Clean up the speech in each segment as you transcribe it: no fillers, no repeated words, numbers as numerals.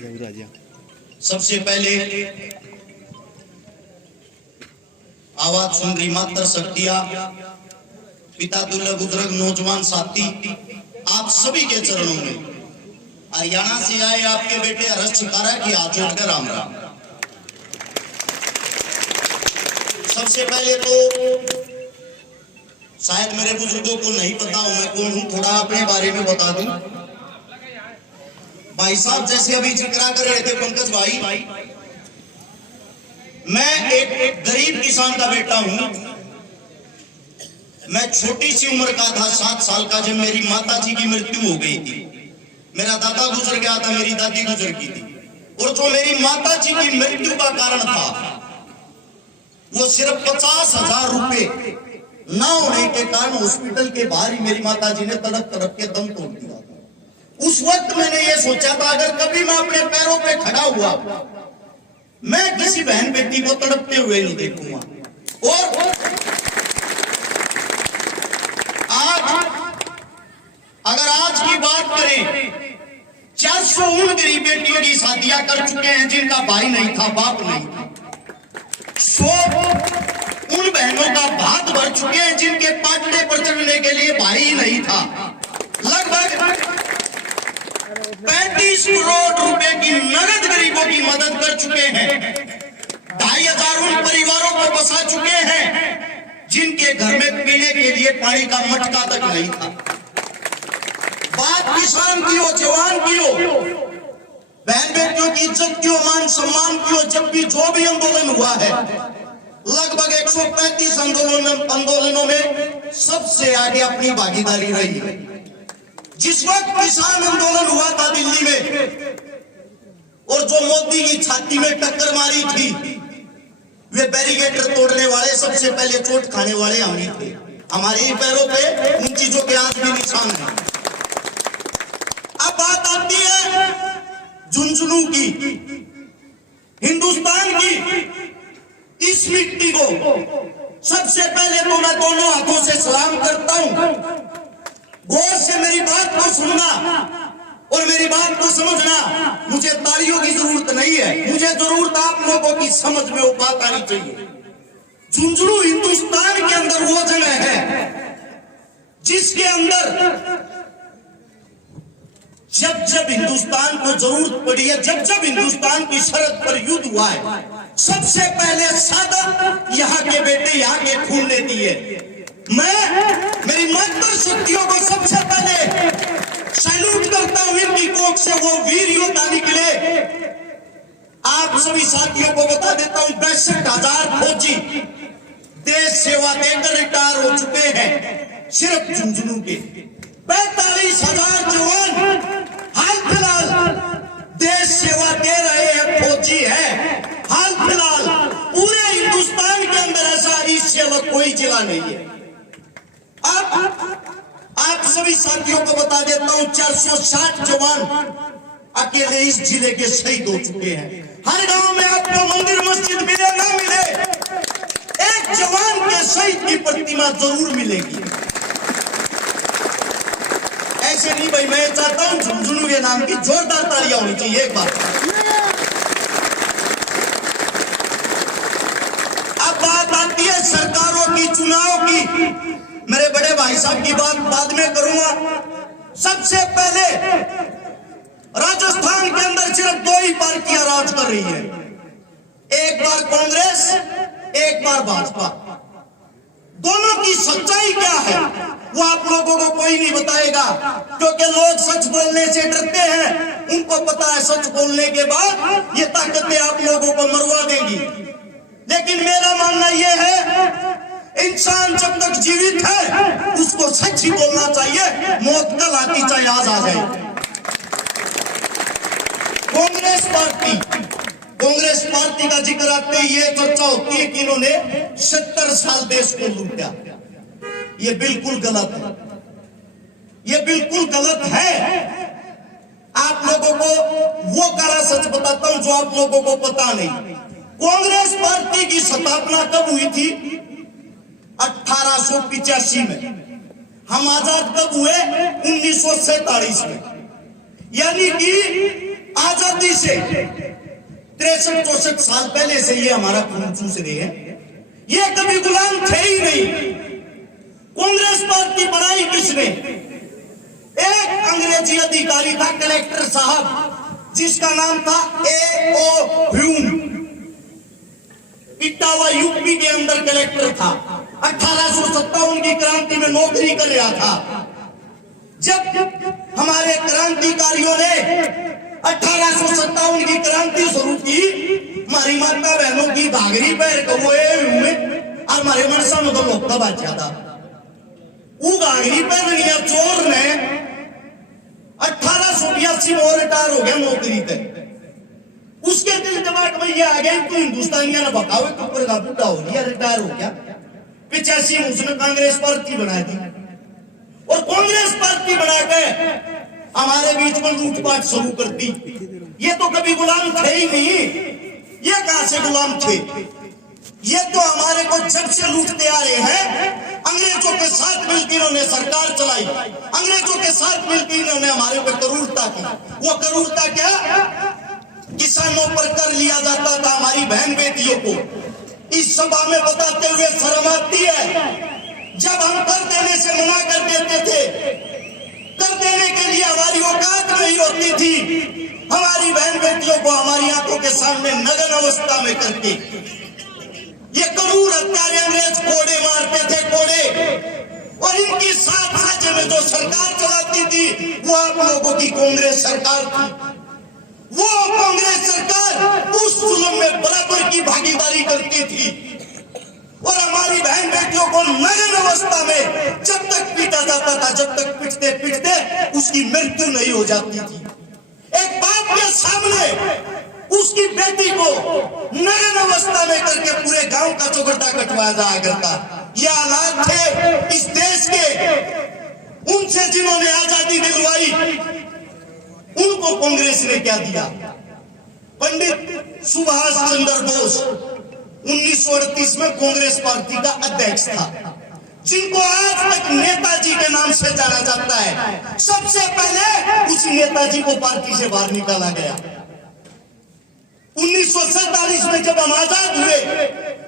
सबसे पहले आवाज सुन रही मात्र शक्तियां, पिता दुर्लभ बुजुर्ग नौजवान साथी, आप सभी के चरणों में हरियाणा से आए आपके बेटे हर्ष छिकारा की हाथ जोड़कर राम राम। सबसे पहले तो शायद मेरे बुजुर्गों को नहीं पता हो मैं कौन हूं, थोड़ा अपने बारे में बता दूं। भाई साहब जैसे अभी जिक्र कर रहे थे पंकज भाई, मैं एक गरीब किसान का बेटा हूं। मैं छोटी सी उम्र का था, 7 साल का, जब मेरी माता जी की मृत्यु हो गई थी। मेरा दादा गुजर गया था, मेरी दादी गुजर गई थी, और जो मेरी माता जी की मृत्यु का कारण था वो सिर्फ 50,000 रुपए ना होने के कारण हॉस्पिटल के बाहर ही मेरी माता जी ने तड़प तड़प के दम तोड़ दिया। उस वक्त मैंने ये सोचा था अगर कभी मैं अपने पैरों पे खड़ा हुआ मैं किसी बहन बेटी को तड़पते हुए नहीं देखूंगा। और अगर आज की बात करें, 400 उन गरीब बेटियों की शादियां कर चुके हैं जिनका भाई नहीं था, बाप नहीं था। 100 उन बहनों का भात भर चुके हैं जिनके पाटने पर चढ़ने के लिए भाई ही नहीं था। लगभग 35 करोड़ रुपए की नगद गरीबों की मदद कर चुके हैं। 2,500 उन परिवारों को बसा चुके हैं जिनके घर में पीने के लिए पानी का मटका तक नहीं था। बात किसान की हो, जवान की हो, बहन बेटियों की इज्जत की हो, मान सम्मान की हो, जब भी जो भी आंदोलन हुआ है, लगभग 135 आंदोलनों में सबसे आगे अपनी भागीदारी रही है। जिस वक्त किसान आंदोलन हुआ था दिल्ली में और जो मोदी की छाती में टक्कर मारी थी, वे बैरिकेड तोड़ने वाले सबसे पहले चोट खाने वाले हम ही थे। हमारे ही पैरों पे उन चीजों के आज भी निशान है। अब बात आती है झुंझुनू की, हिंदुस्तान की इस मिट्टी को सबसे पहले तो मैं दोनों हाथों से सलाम करता हूं। गौर से मेरी बात को सुनना और मेरी बात को समझना। मुझे तालियों की जरूरत नहीं है, मुझे जरूरत आप लोगों की समझ में वो बात आनी चाहिए। झुंझुनू हिंदुस्तान के अंदर वो जगह है जिसके अंदर जब जब हिंदुस्तान को जरूरत पड़ी है, जब जब हिंदुस्तान की सरहद पर युद्ध हुआ है, सबसे पहले सादा यहाँ के बेटे यहाँ के खून ने दिए। मैं मेरी मातृ शक्तियों को सबसे पहले सैल्यूट करता हूं। इनकी कोख से वो वीर योद्धा निकले। आप सभी साथियों को बता देता हूं, 62,000 फौजी देश सेवा देकर रिटायर हो चुके हैं सिर्फ झुंझुनू के। 45,000 जवान हाल फिलहाल देश सेवा दे रहे हैं, फौजी है। हाल फिलहाल पूरे हिंदुस्तान के अंदर ऐसा इस सेवा कोई जिला नहीं है। अब आप सभी साथियों को बता देता हूं, 460 जवान अकेले इस जिले के शहीद हो चुके हैं। हर गांव में आपको मंदिर मस्जिद मिले ना मिले, एक जवान के शहीद की प्रतिमा जरूर मिलेगी। ऐसे नहीं भाई, मैं चाहता हूं झुंझुनू के नाम की जोरदार तालियां होनी चाहिए एक बार। अब बात आती है सरकारों की, चुनाव की। मेरे बड़े भाई साहब की बात बाद में करूंगा। सबसे पहले राजस्थान के अंदर सिर्फ 2 ही पार्टियां राज कर रही है, एक बार कांग्रेस, एक बार भाजपा। दोनों की सच्चाई क्या है वो आप लोगों को कोई नहीं बताएगा, क्योंकि लोग सच बोलने से डरते हैं। उनको पता है सच बोलने के बाद ये ताकतें आप लोगों को मरवा देंगी। लेकिन मेरा मानना यह है, इंसान जब तक जीवित है उसको सच ही बोलना चाहिए। मौत कल आती चाहे आज आ जाए। कांग्रेस पार्टी का जिक्र आते ही ये चर्चा होती है कि इन्होंने 70 साल देश को लूटा। ये बिल्कुल गलत है, ये बिल्कुल गलत है। आप लोगों को वो काला सच बताता हूं जो आप लोगों को पता नहीं। कांग्रेस पार्टी की स्थापना कब हुई थी? 1885 में। हम आजाद कब हुए? 1947 में। यानी कि आजादी से 63-64 साल पहले से ये हमारा खून चूस रहे हैं। ये कभी गुलाम थे ही नहीं। कांग्रेस पार्टी बनाई किसने? एक अंग्रेजी अधिकारी था, कलेक्टर साहब, जिसका नाम था A.O. ह्यूम। इटावा यूपी के अंदर कलेक्टर था। 1857 की क्रांति में नौकरी कर रहा था। जब हमारे क्रांतिकारियों ने 1857 की क्रांति शुरू की, हमारी माता बहनों की घाघरी पैर कबोए और हमारे मनसा में तो लोग बात ज्यादा वो घाघरी पैर लिया चोर ने 1882 में रिटायर हो गया नौकरी पे। उसके दिल दिमाग में ये आ गया तो हिंदुस्तानियों ने बताओ तो ऊपर का बुढ़ा हो गया, रिटायर हो गया। 85 में उसने कांग्रेस पार्टी बना दी और कांग्रेस पार्टी बना के हमारे बीच में लूटपाट शुरू कर दी। ये तो कभी गुलाम थे ही नहीं। ये कहां से गुलाम थे? ये तो हमारे को जब से लूटते आ रहे हैं। अंग्रेजों के साथ मिलकर इन्होंने सरकार चलाई, अंग्रेजों के साथ मिलकर इन्होंने हमारे ऊपर करूरता की। वो करूरता क्या? किसानों पर कर लिया जाता था, हमारी बहन बेटियों को। इस सभा में बताते हुए शर्म आती है, जब हम कर देने से मना कर देते थे, कर देने के लिए हमारी औकात नहीं होती थी, हमारी बहन बेटियों को हमारी आंखों के सामने नग्न अवस्था में करके ये करूर हत्यारे अंग्रेज कोड़े मारते थे, कोड़े। और इनकी साथ राज्य में जो सरकार चलाती थी वो आप लोगों की कांग्रेस सरकार थी। वो कांग्रेस सरकार उस जुल्म में बराबर की भागीदारी करती थी और हमारी बहन बेटियों को नग्न अवस्था में जब तक पीटा जाता था, जब तक पीटते पीटते उसकी मृत्यु नहीं हो जाती थी। एक बाप के सामने उसकी बेटी को नग्न अवस्था में करके पूरे गांव का चौगटा कटवाया जाया करता। ये हालात थे इस देश के। उनसे जिन्होंने आजादी दिलवाई उनको कांग्रेस ने क्या दिया? पंडित सुभाष चंद्र बोस 1938 में कांग्रेस पार्टी का अध्यक्ष था, जिनको आज तक नेताजी के नाम से जाना जाता है। सबसे पहले उसी नेताजी को पार्टी से बाहर निकाला गया। 1947 में जब हम आजाद हुए,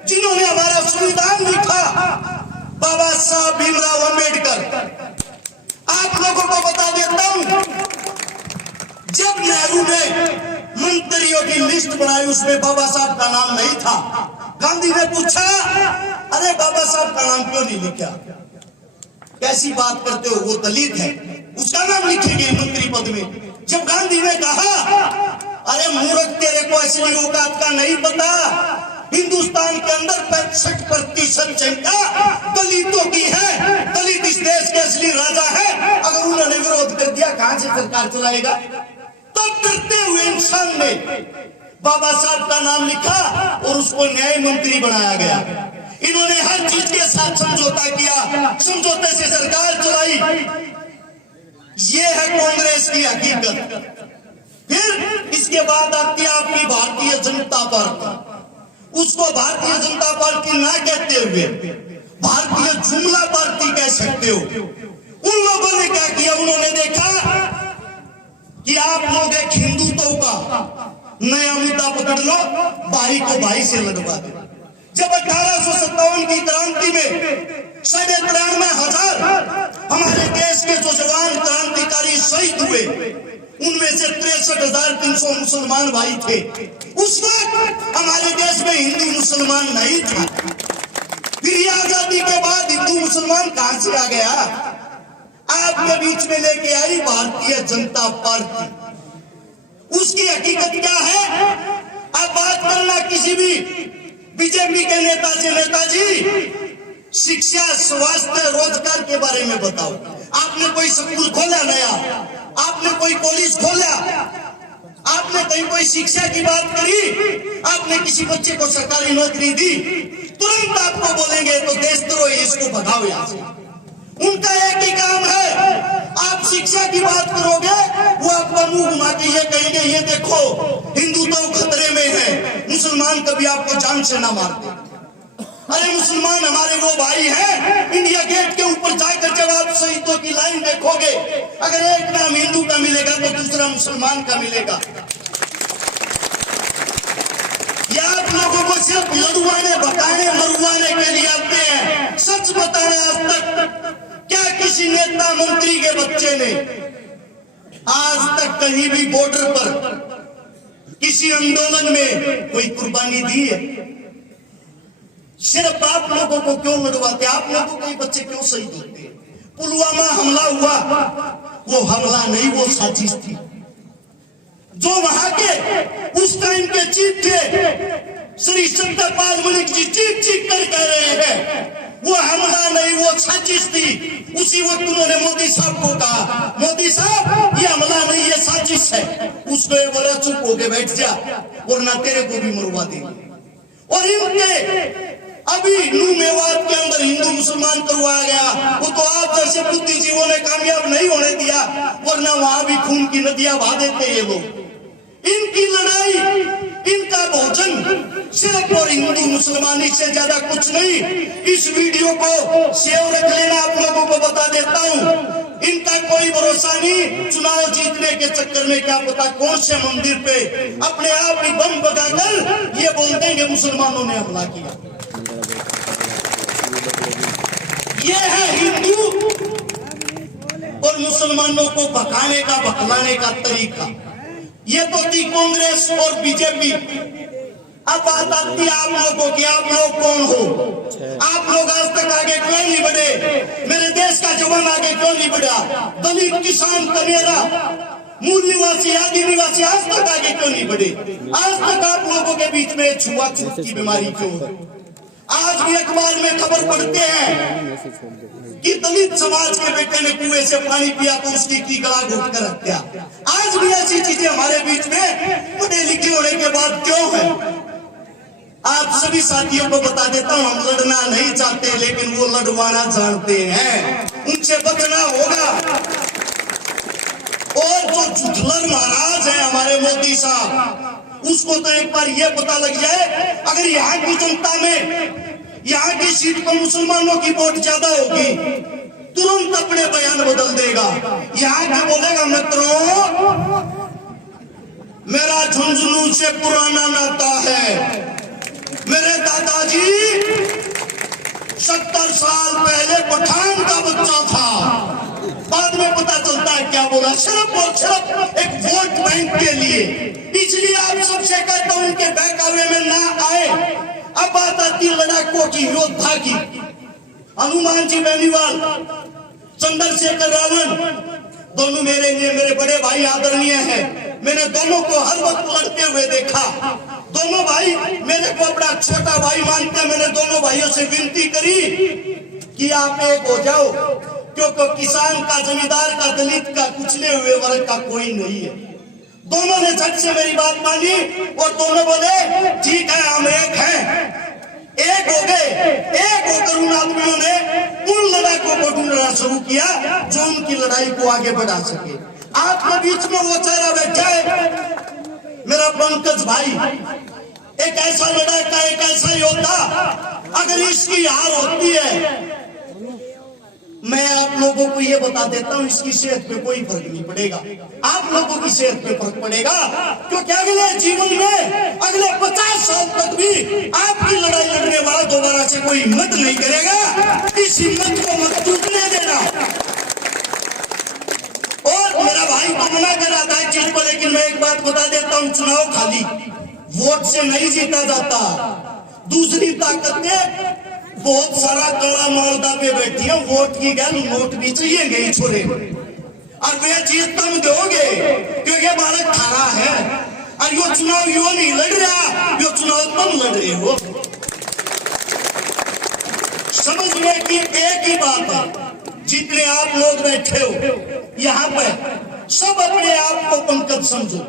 जिन्होंने हमारा संविधान लिखा, बाबा साहब भीमराव अंबेडकर। आप लोगों को बता देता हूं, जब नेहरू ने मंत्रियों की लिस्ट बनाई उसमें बाबा साहब का नाम नहीं था। गांधी ने पूछा, अरे बाबा साहब का नाम क्यों नहीं लिखा? कैसी बात करते हो, वो दलित है, उसका नाम लिखेंगे मंत्री पद में। जब गांधी ने कहा, अरे मूर्ख, तेरे को असली औकात का नहीं पता, हिंदुस्तान के अंदर 65% जनता दलितों की है, दलित इस देश के असली राजा है। अगर उन्होंने विरोध कर दिया कहां से सरकार चलाएगा? तब डरते हुए इंसान ने बाबा साहब का नाम लिखा और उसको न्याय मंत्री बनाया गया। इन्होंने हर चीज के साथ समझौता किया, समझौते से सरकार चलाई। ये है कांग्रेस की हकीकत। फिर इसके बाद आती है आपकी भारतीय जनता पार्टी। उसको भारतीय जनता पार्टी ना कहते हुए भारतीय जुमला पार्टी कह सकते हो। उन लोगों ने क्या किया? उन्होंने देखा कि आप लोग एक हिंदुत्व का नया मुद्दा पकड़ लो, भाई को भाई से लड़वा दो। जब 1857 की क्रांति में 93,000 हमारे देश के जो जवान क्रांतिकारी शहीद हुए, उनमें से 63,300 मुसलमान भाई थे। उस वक्त हमारे देश में हिंदू मुसलमान नहीं था। फिर आजादी के बाद हिंदू मुसलमान कहां से आ गया? आपके बीच में लेके आई भारतीय जनता पार्टी। उसकी हकीकत क्या है? अब बात करना किसी भी बीजेपी के नेता से, नेताजी शिक्षा, स्वास्थ्य, रोजगार के बारे में बताओ। आपने कोई स्कूल खोला नया? आपने कोई कॉलेज खोला? आपने कहीं कोई शिक्षा की बात करी? आपने किसी बच्चे को सरकारी नौकरी दी? तुरंत आपको बोलेंगे तो देशद्रोही, इसको भगाओ यहाँ से। उनका एक ही काम है, आप शिक्षा की बात करोगे वो आपका मुंह घुमा के ये कहेंगे, ये देखो हिंदू तो खतरे में है, मुसलमान कभी आपको जान से ना मारते। अरे मुसलमान हमारे वो भाई हैं। इंडिया गेट के ऊपर जाकर जब आप शहीदों की लाइन देखोगे, अगर एक नाम हिंदू का मिलेगा तो दूसरा मुसलमान का मिलेगा। आप लोगों को सिर्फ लड़वाने भगाने मरवाने के लिए आते हैं। सच बताएं, आज तक क्या किसी नेता मंत्री के बच्चे ने आज तक कहीं भी बॉर्डर पर किसी आंदोलन में कोई कुर्बानी दी है? सिर्फ आप लोगों को क्यों लड़वाते? आप लोगों के बच्चे क्यों शहीद होते? पुलवामा हमला हुआ, वो हमला नहीं, वो साजिश थी। जो वहां के उस टाइम के चीफ थे श्री सत्यपाल मलिक जी चीख चीख कर कह रहे हैं वो हमला नहीं, वो साजिश थी। उसी वक्त उन्होंने मोदी साहब को कहा, मोदी साहब ये हमला नहीं, ये साजिश है। उसको ये बोला चुप होके बैठ जा वरना तेरे को भी मरवा देंगे। और इनके अभी नू मेवात के अंदर हिंदू मुसलमान करवाया गया, वो तो आप जैसे बुद्धिजीवों ने कामयाब नहीं होने दिया, वरना वहां भी खून की नदियां बहा देते ये लोग। इनकी लड़ाई, इनका भोजन सिर्फ और हिंदू मुसलमानी से ज्यादा कुछ नहीं। इस वीडियो को सेव रख लेना, आप लोगों को बता देता हूं, इनका कोई भरोसा नहीं। चुनाव जीतने के चक्कर में क्या पता कौन से मंदिर पे अपने आप ही बम बगाकर ये बोल देंगे मुसलमानों ने हमला किया। ये है हिंदू और मुसलमानों को भगाने का भकलाने का तरीका। ये तो थी कांग्रेस और बीजेपी। अब बात आती है आप लोगों की, आप लोग कौन हो? आप लोग आज तक आगे क्यों नहीं बढ़े? मेरे देश का जवान आगे क्यों नहीं बढ़ा? दलित, किसान, कनेरा, मूल निवासी, आदि निवासी आज तक आगे क्यों नहीं बढ़े? आज तक आप लोगों के बीच में छुआछूत की बीमारी क्यों है? आज भी अखबार में खबर पढ़ते हैं कि दलित समाज के बेटे ने कुएं से पानी पिया तो उसकी की गला घोट कर हत्या। आज भी ऐसी चीजें हमारे बीच में पढ़े लिखे होने के बाद क्यों है? आप सभी साथियों को बता देता हूं, हम लड़ना नहीं चाहते लेकिन वो लड़वाना जानते हैं, उनसे बचना होगा। और जो जुठलर महाराज है हमारे मोदी साहब, उसको तो एक बार ये पता लग जाए अगर यहाँ की जनता में यहाँ की सीट पर मुसलमानों की वोट ज्यादा होगी, तुरंत अपने बयान बदल देगा। यहाँ का बोलेगा, मित्रों मेरा झुंझुनू से पुराना नाता है, मेरे दादाजी 70 साल पहले पठान का बच्चा था। बाद में पता चलता है क्या बोला, सिर्फ और सिर्फ एक वोट बैंक के लिए। इसलिए आप सबसे कहता हूं उनके बहकावे में ना आए। अब बात आती है लड़ाकों की, योद्धा की। हनुमान जी बेनीवाल, चंद्रशेखर रावण, दोनों मेरे बड़े भाई आदरणीय हैं। मैंने दोनों को हर वक्त लड़ते हुए देखा। दोनों भाई मेरे को अपना छोटा भाई मानते। मैंने दोनों भाइयों से विनती करी कि आप एक हो जाओ, क्योंकि किसान का, जमींदार का, दलित का, कुचले हुए वर्ग का कोई नहीं है। दोनों ने झट से मेरी बात मानी और दोनों बोले ठीक है हम एक हैं। एक हो गए। एक होकर उन आदमियों ने उन लड़ाकों को ढूंढना शुरू किया जो उनकी लड़ाई को आगे बढ़ा सके। आपके बीच में वो चेहरा बैठा है, मेरा पंकज भाई, एक ऐसा लड़ाका, एक ऐसा योद्धा। अगर इसकी हार होती है, मैं आप लोगों को ये बता देता हूं, इसकी सेहत पे कोई फर्क नहीं पड़ेगा। आप लोगों की सेहत पे फर्क पड़ेगा, क्योंकि अगले जीवन में अगले 50 साल तक भी आपकी लड़ाई लड़ने वाला दोबारा से कोई हिम्मत नहीं करेगा। इस हिम्मत को मत टूटने देना। और मेरा भाई को मना कर रहा था इस चीज को, लेकिन मैं एक बात बता देता हूं, चुनाव खाली वोट से नहीं जीता जाता। दूसरी ताकतें बहुत सारा कड़ा मौलदा पे बैठी है, वोट की गैल नोट भी चाहिए गई छोरे, और वे जीत तुम दोगे क्योंकि ये बालक खारा है। और यो चुनाव यो नहीं लड़ रहा, यो चुनाव तुम लड़ रहे हो। समझ में कि एक ही बात है, जितने आप लोग बैठे हो यहाँ पे सब अपने आप को पंकज समझो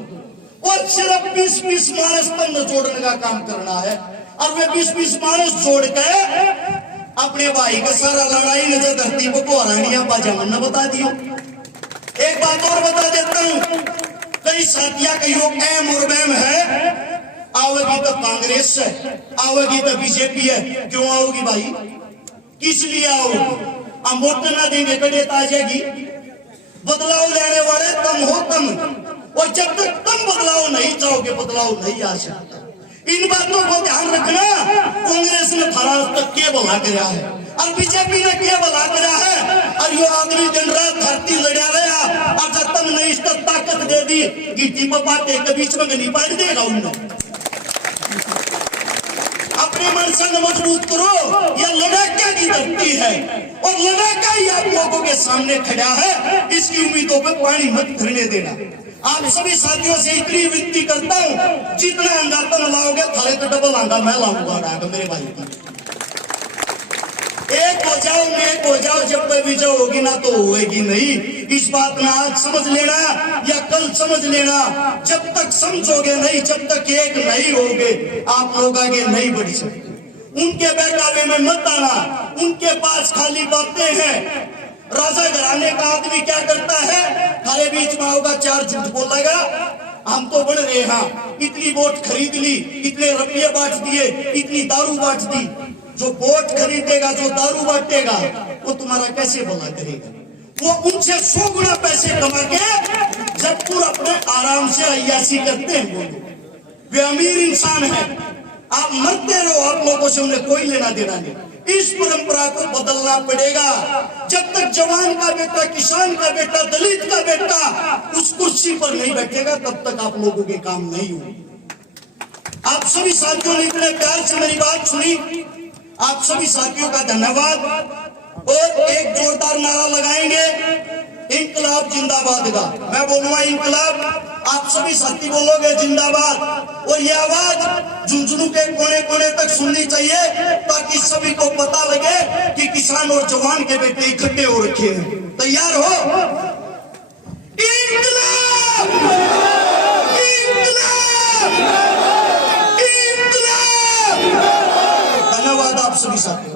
और सिर्फ 20-20 मानस तंग जोड़ने का काम करना है। और वे 20-20 मानस जोड़ के अपने भाई का सारा लड़ाई नजर धरती को हरानिया बाजामन न बता दियो। एक बात और बता देता हूं, कई साथिया कहियो एम और बैम है, आओगी तो कांग्रेस है, आओगी तो बीजेपी है। क्यों आओगी भाई, किस लिए आओगी? हम वोट ना देंगे कड़े आ जाएगी। बदलाव लेने वाले तुम हो तुम, और जब तक तुम बदलाव नहीं चाहोगे बदलाव नहीं आ सकता। इन बातों को ध्यान रखना। कांग्रेस ने फराज तक के भला करा है और बीजेपी ने के भला करा है, और यो आदमी दिन रात धरती लड़ा रहा। और जब तक नहीं तब ताकत दे दी गिट्टी पर बातें के बीच में नहीं पाड़ देगा उन्हें। अपने मन से मजबूत करो। यह लड़ाका की धरती है और लड़ाका ही आप लोगों के सामने खड़ा है। इसकी उम्मीदों पर पानी मत भरने देना। आप सभी साथियों से इतनी विनती करता हूँ, जितना अंगापन लाओगे थाले तो डबल आंगा मैं लाऊंगा मेरे भाई की। एक हो जाओ, जब कोई विजय होगी ना तो होगी नहीं। इस बात में आज समझ लेना या कल समझ लेना। जब तक समझोगे नहीं, जब तक एक नहीं होगे, आप लोग आगे नहीं बढ़ सकते। उनके बहकावे में मत आना। उनके पास खाली बातें हैं। राजा घराने का आदमी क्या करता है, हमारे बीच में होगा, चार झूठ बोलेगा, हम तो बढ़ रहे हैं, इतनी वोट खरीद ली, इतने रुपये बांट दिए, इतनी दारू बांट दी। जो वोट खरीदेगा, जो दारू बांटेगा, वो तुम्हारा कैसे भला करेगा? वो उनसे 100 गुना पैसे कमा के जबपुर अपने आराम से अय्यासी करते हैं। वे अमीर इंसान है। आप मरते रहो, आप लोगों से उन्हें कोई लेना देना नहीं। इस परंपरा को बदलना पड़ेगा। जब तक जवान का बेटा, किसान का बेटा, दलित का बेटा उस कुर्सी पर नहीं बैठेगा, तब तक आप लोगों के काम नहीं होंगे। आप सभी साथियों ने इतने प्यार से मेरी बात सुनी, आप सभी साथियों का धन्यवाद। और एक जोरदार नारा लगाएंगे, इंकलाब जिंदाबाद का। मैं बोलूंगा इंकलाब, आप सभी साथी बोलोगे जिंदाबाद। और ये आवाज झुंझुनू के कोने कोने तक सुननी चाहिए, ताकि सभी को पता लगे कि किसान और जवान के बेटे इकट्ठे हो रखे हैं। तैयार हो? इंकलाब! इंकलाब! इंकलाब! धन्यवाद आप सभी साथियों।